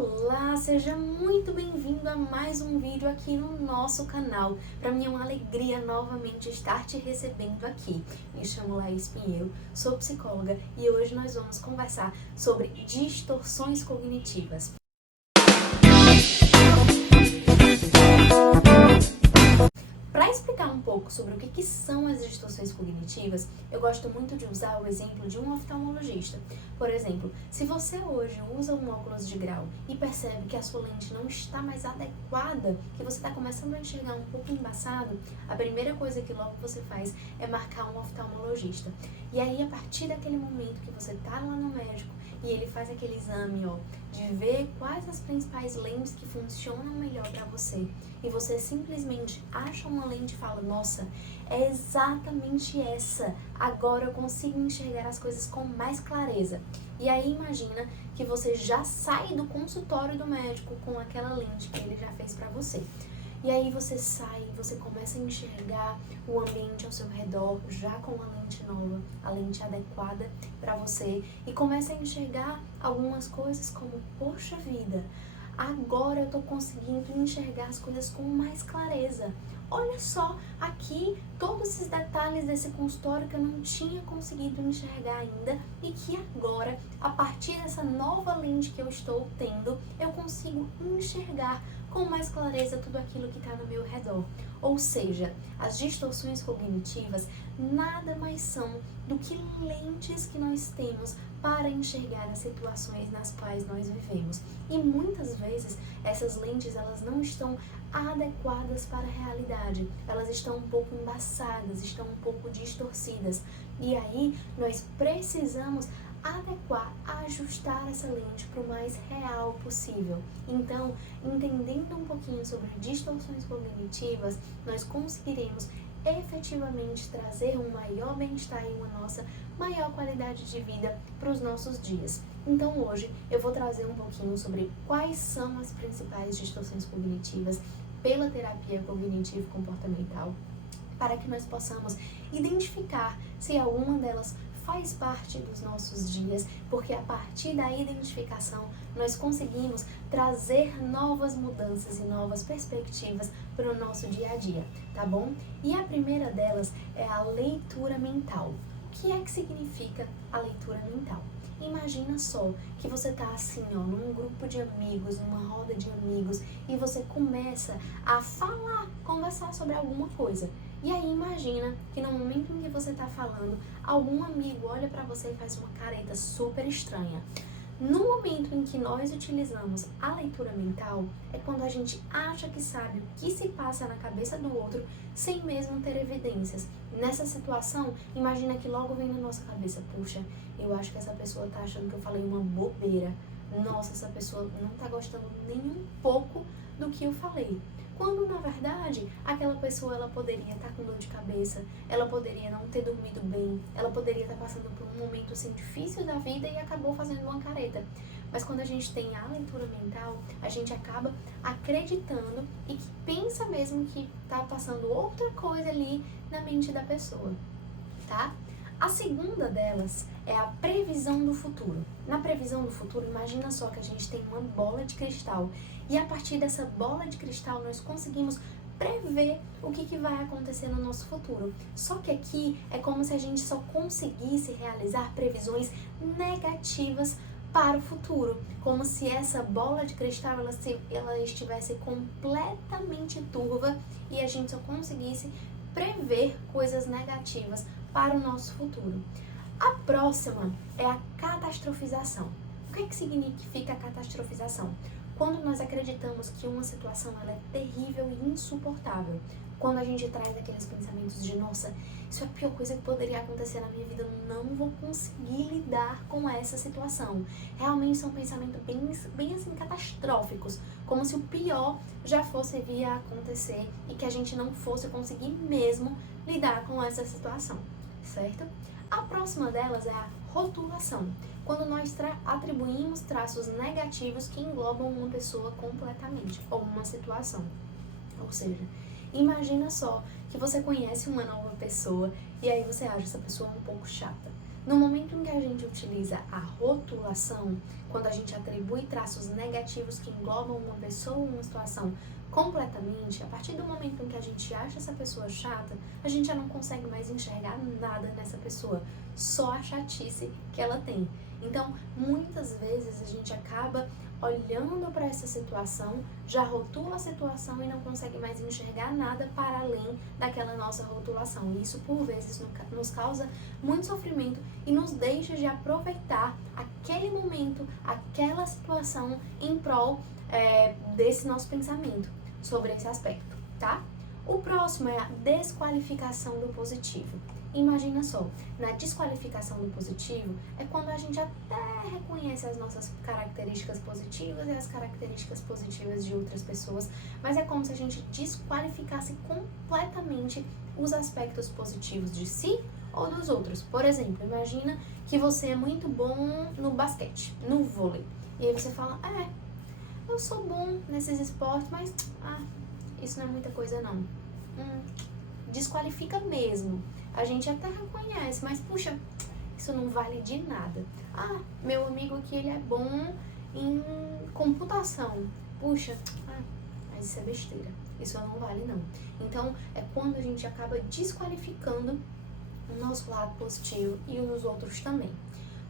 Olá, seja muito bem-vindo a mais um vídeo aqui no nosso canal. Para mim é uma alegria novamente estar te recebendo aqui. Me chamo Laís Pinheiro, sou psicóloga e hoje nós vamos conversar sobre distorções cognitivas. Para explicar um pouco sobre o que são as distorções cognitivas, eu gosto muito de usar o exemplo de um oftalmologista. Por exemplo, se você hoje usa um óculos de grau e percebe que a sua lente não está mais adequada, que você está começando a enxergar um pouco embaçado, a primeira coisa que logo você faz é marcar um oftalmologista. E aí, a partir daquele momento que você está lá no médico e ele faz aquele exame, de ver quais as principais lentes que funcionam melhor para você, e você simplesmente acha uma lente e fala, nossa, é exatamente essa, agora eu consigo enxergar as coisas com mais clareza. E aí imagina que você já sai do consultório do médico com aquela lente que ele já fez para você. E aí você sai, você começa a enxergar o ambiente ao seu redor já com a lente nova, a lente adequada para você, e começa a enxergar algumas coisas como, poxa vida, agora eu tô conseguindo enxergar as coisas com mais clareza. Olha só aqui todos esses detalhes desse consultório que eu não tinha conseguido enxergar ainda e que agora, a partir dessa nova lente que eu estou tendo, eu consigo enxergar com mais clareza tudo aquilo que está no meu redor. Ou seja, as distorções cognitivas nada mais são do que lentes que nós temos para enxergar as situações nas quais nós vivemos. E muitas vezes essas lentes elas não estão adequadas para a realidade. Elas estão um pouco embaçadas, estão um pouco distorcidas. E aí nós precisamos adequar, ajustar essa lente para o mais real possível. Então, entendendo um pouquinho sobre distorções cognitivas, nós conseguiremos efetivamente trazer um maior bem-estar e uma nossa maior qualidade de vida para os nossos dias. Então hoje eu vou trazer um pouquinho sobre quais são as principais distorções cognitivas pela terapia cognitivo-comportamental, para que nós possamos identificar se alguma delas faz parte dos nossos dias, porque a partir da identificação nós conseguimos trazer novas mudanças e novas perspectivas para o nosso dia a dia, tá bom? E a primeira delas é a leitura mental. O que é que significa a leitura mental? Imagina só que você tá assim, num grupo de amigos, numa roda de amigos, e você começa a conversar sobre alguma coisa. E aí imagina que no momento em que você tá falando, algum amigo olha pra você e faz uma careta super estranha. No momento em que nós utilizamos a leitura mental, é quando a gente acha que sabe o que se passa na cabeça do outro, sem mesmo ter evidências. Nessa situação, imagina que logo vem na nossa cabeça, puxa, eu acho que essa pessoa tá achando que eu falei uma bobeira. Nossa, essa pessoa não tá gostando nem um pouco do que eu falei. Quando, na verdade, aquela pessoa ela poderia estar com dor de cabeça, ela poderia não ter dormido bem, ela poderia estar passando por um momento assim, difícil da vida e acabou fazendo uma careta. Mas quando a gente tem a leitura mental, a gente acaba acreditando e que pensa mesmo que está passando outra coisa ali na mente da pessoa, tá? A segunda delas é a previsão do futuro. Na previsão do futuro, imagina só que a gente tem uma bola de cristal e a partir dessa bola de cristal nós conseguimos prever o que vai acontecer no nosso futuro. Só que aqui é como se a gente só conseguisse realizar previsões negativas para o futuro, como se essa bola de cristal ela estivesse completamente turva e a gente só conseguisse prever coisas negativas para o nosso futuro. A próxima é a catastrofização. O que significa a catastrofização? Quando nós acreditamos que uma situação ela é terrível e insuportável. Quando a gente traz aqueles pensamentos de, nossa, isso é a pior coisa que poderia acontecer na minha vida, eu não vou conseguir lidar com essa situação. Realmente são pensamentos bem assim, catastróficos, como se o pior já fosse vir a acontecer e que a gente não fosse conseguir mesmo lidar com essa situação, certo? A próxima delas é a rotulação, quando nós atribuímos traços negativos que englobam uma pessoa completamente, ou uma situação. Ou seja, imagina só que você conhece uma nova pessoa e aí você acha essa pessoa um pouco chata. No momento em que a gente utiliza a rotulação, quando a gente atribui traços negativos que englobam uma pessoa ou uma situação completamente, a partir do momento em que a gente acha essa pessoa chata, a gente já não consegue mais enxergar nada nessa pessoa, só a chatice que ela tem. Então, muitas vezes a gente acaba olhando para essa situação, já rotula a situação e não consegue mais enxergar nada para além daquela nossa rotulação. E isso, por vezes, nos causa muito sofrimento e nos deixa de aproveitar aquele momento, aquela situação em prol desse nosso pensamento sobre esse aspecto, tá? O próximo é a desqualificação do positivo. Imagina só, na desqualificação do positivo é quando a gente até reconhece as nossas características positivas e as características positivas de outras pessoas, mas é como se a gente desqualificasse completamente os aspectos positivos de si ou dos outros. Por exemplo, imagina que você é muito bom no basquete, no vôlei, e aí você fala, eu sou bom nesses esportes, mas isso não é muita coisa não. Desqualifica mesmo. A gente até reconhece, mas puxa, isso não vale de nada. Meu amigo aqui, ele é bom em computação. Puxa, mas isso é besteira. Isso não vale não. Então, é quando a gente acaba desqualificando o nosso lado positivo e os outros também.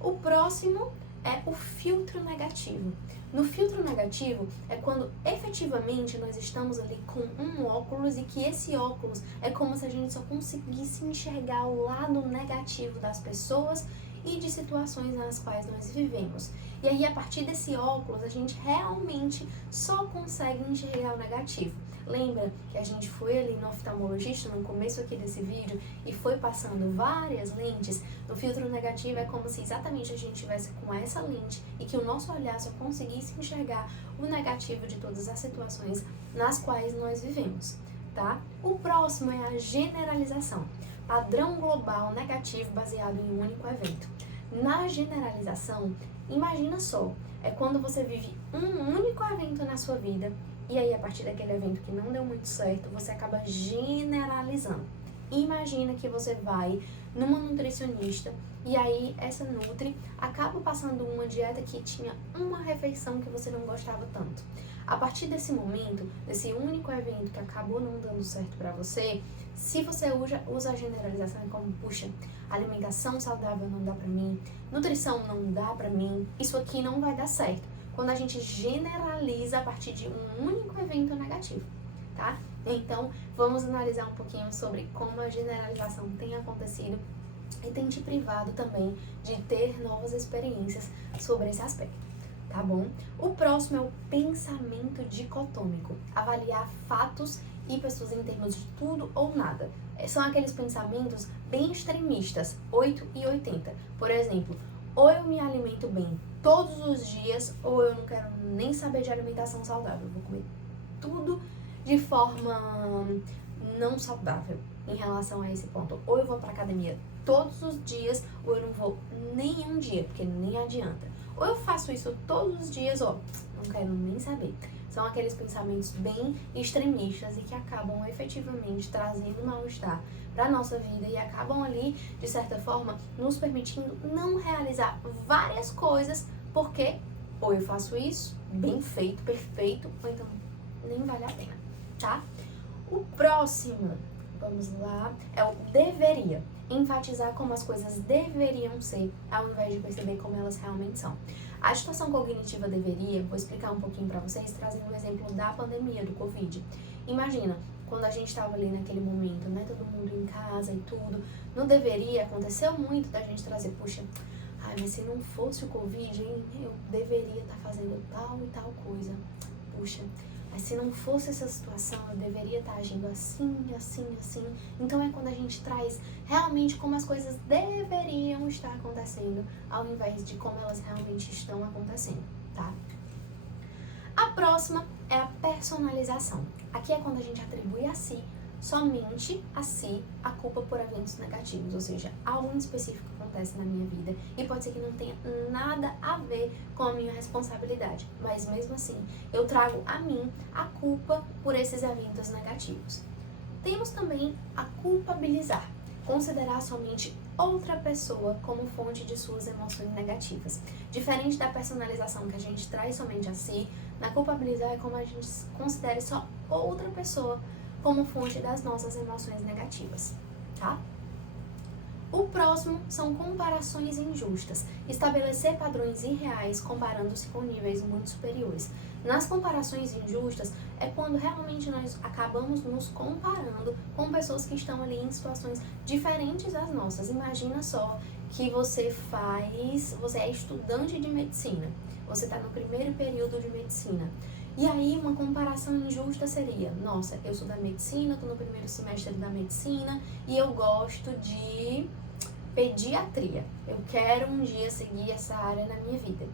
O próximo é o filtro negativo. No filtro negativo é quando efetivamente nós estamos ali com um óculos e que esse óculos é como se a gente só conseguisse enxergar o lado negativo das pessoas e de situações nas quais nós vivemos. E aí, a partir desse óculos, a gente realmente só consegue enxergar o negativo. Lembra que a gente foi ali no oftalmologista no começo aqui desse vídeo e foi passando várias lentes? No filtro negativo é como se exatamente a gente estivesse com essa lente e que o nosso olhar só conseguisse enxergar o negativo de todas as situações nas quais nós vivemos, tá? O próximo é a generalização. Padrão global negativo baseado em um único evento. Na generalização, imagina só, é quando você vive um único evento na sua vida e aí a partir daquele evento que não deu muito certo, você acaba generalizando. Imagina que você vai numa nutricionista e aí essa nutri acaba passando uma dieta que tinha uma refeição que você não gostava tanto. A partir desse momento, desse único evento que acabou não dando certo pra você, se você usa a generalização como, puxa, alimentação saudável não dá pra mim, nutrição não dá pra mim, isso aqui não vai dar certo. Quando a gente generaliza a partir de um único evento negativo, tá? Então, vamos analisar um pouquinho sobre como a generalização tem acontecido e tem te privado também de ter novas experiências sobre esse aspecto, tá bom? O próximo é o pensamento dicotômico, avaliar fatos e pessoas em termos de tudo ou nada. São aqueles pensamentos bem extremistas, 8 e 80. Por exemplo, ou eu me alimento bem todos os dias, ou eu não quero nem saber de alimentação saudável. Eu vou comer tudo de forma não saudável em relação a esse ponto. Ou eu vou pra academia todos os dias, ou eu não vou nenhum dia, porque nem adianta. Ou eu faço isso todos os dias, ou não quero nem saber. São aqueles pensamentos bem extremistas e que acabam efetivamente trazendo mal-estar para a nossa vida e acabam ali, de certa forma, nos permitindo não realizar várias coisas, porque ou eu faço isso, bem feito, perfeito, ou então nem vale a pena, tá? O próximo, vamos lá, é o deveria. Enfatizar como as coisas deveriam ser, ao invés de perceber como elas realmente são. A agitação cognitiva deveria, vou explicar um pouquinho pra vocês, trazendo um exemplo da pandemia, do Covid. Imagina, quando a gente estava ali naquele momento, né, todo mundo em casa e tudo, no deveria, aconteceu muito da gente trazer, puxa, mas se não fosse o Covid, hein, eu deveria estar fazendo tal e tal coisa. Puxa, mas se não fosse essa situação, eu deveria estar agindo assim, assim, assim. Então é quando a gente traz realmente como as coisas deveriam estar acontecendo, ao invés de como elas realmente estão acontecendo, tá? A próxima é a personalização. Aqui é quando a gente atribui a si, somente a si, a culpa por eventos negativos, ou seja, algo em específico acontece na minha vida e pode ser que não tenha nada a ver com a minha responsabilidade, mas mesmo assim eu trago a mim a culpa por esses eventos negativos. Temos também a culpabilizar, considerar somente outra pessoa como fonte de suas emoções negativas. Diferente da personalização que a gente traz somente a si, na culpabilizar é como a gente considere só outra pessoa como fonte das nossas emoções negativas, tá? O próximo são comparações injustas. Estabelecer padrões irreais comparando-se com níveis muito superiores. Nas comparações injustas é quando realmente nós acabamos nos comparando com pessoas que estão ali em situações diferentes das nossas. Imagina só que você é estudante de medicina, você está no primeiro período de medicina. E aí uma comparação injusta seria, nossa, eu sou da medicina, estou no primeiro semestre da medicina e eu gosto de pediatria. Eu quero um dia seguir essa área na minha vida.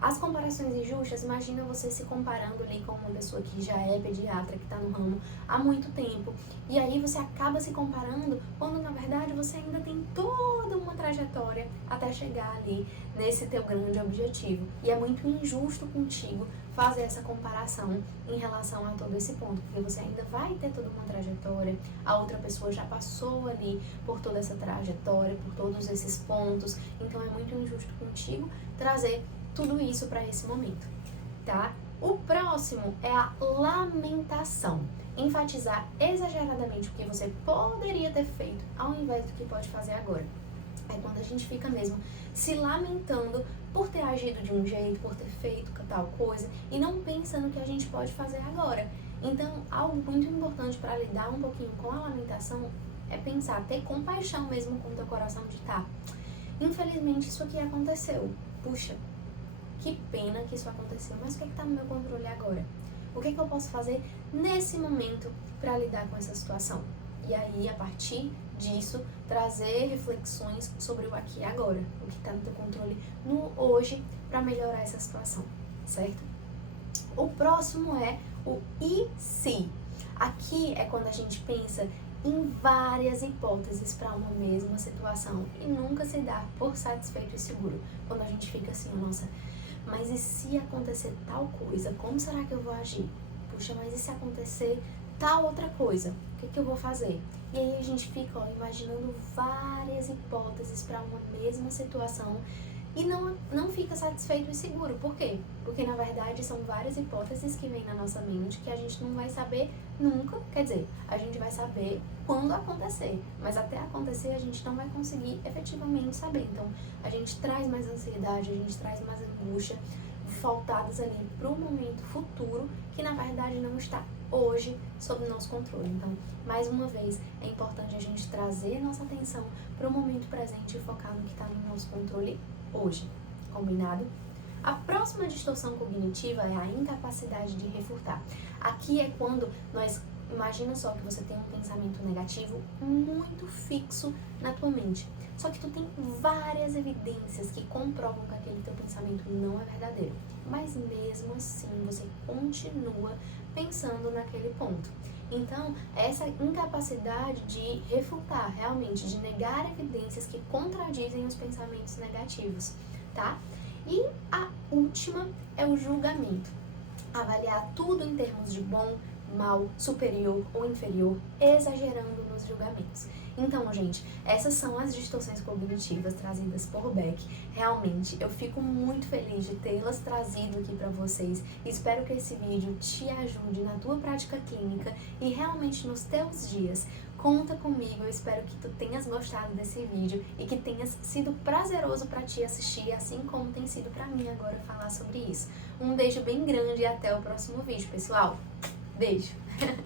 As comparações injustas, imagina você se comparando ali com uma pessoa que já é pediatra, que está no ramo há muito tempo, e aí você acaba se comparando quando na verdade você ainda tem toda uma trajetória até chegar ali nesse teu grande objetivo. E é muito injusto contigo fazer essa comparação em relação a todo esse ponto, porque você ainda vai ter toda uma trajetória, a outra pessoa já passou ali por toda essa trajetória, por todos esses pontos, então é muito injusto contigo trazer tudo isso para esse momento, tá? O próximo é a lamentação. Enfatizar exageradamente o que você poderia ter feito ao invés do que pode fazer agora. É quando a gente fica mesmo se lamentando por ter agido de um jeito, por ter feito tal coisa e não pensa no que a gente pode fazer agora. Então, algo muito importante para lidar um pouquinho com a lamentação é pensar, ter compaixão mesmo com o teu coração de infelizmente isso aqui aconteceu. Puxa, que pena que isso aconteceu, mas o que está no meu controle agora? O que eu posso fazer nesse momento para lidar com essa situação? E aí, a partir disso, trazer reflexões sobre o aqui e agora, o que está no teu controle no hoje para melhorar essa situação, certo? O próximo é o e se. Aqui é quando a gente pensa em várias hipóteses para uma mesma situação e nunca se dá por satisfeito e seguro. Quando a gente fica assim, nossa, mas e se acontecer tal coisa, como será que eu vou agir? Puxa, mas e se acontecer tal outra coisa, o que eu vou fazer? E aí a gente fica imaginando várias hipóteses para uma mesma situação e não fica satisfeito e seguro. Por quê? Porque na verdade são várias hipóteses que vêm na nossa mente que a gente não vai saber nunca, quer dizer, a gente vai saber quando acontecer, mas até acontecer a gente não vai conseguir efetivamente saber. Então a gente traz mais ansiedade, a gente traz mais angústia faltadas ali para o momento futuro que na verdade não está hoje sob nosso controle. Então, mais uma vez, é importante a gente trazer nossa atenção para o momento presente e focar no que está no nosso controle hoje. Combinado? A próxima distorção cognitiva é a incapacidade de refutar. Aqui é quando imagina só que você tem um pensamento negativo muito fixo na tua mente. Só que tu tem várias evidências que comprovam que aquele teu pensamento não é verdadeiro. Mas mesmo assim você continua pensando naquele ponto. Então, essa incapacidade de refutar, realmente, de negar evidências que contradizem os pensamentos negativos, tá? E a última é o julgamento. Avaliar tudo em termos de bom, mal, superior ou inferior, exagerando nos julgamentos. Então, gente, essas são as distorções cognitivas trazidas por Beck. Realmente, eu fico muito feliz de tê-las trazido aqui para vocês. Espero que esse vídeo te ajude na tua prática clínica e realmente nos teus dias. Conta comigo, eu espero que tu tenhas gostado desse vídeo e que tenhas sido prazeroso para ti assistir, assim como tem sido para mim agora falar sobre isso. Um beijo bem grande e até o próximo vídeo, pessoal. Beijo!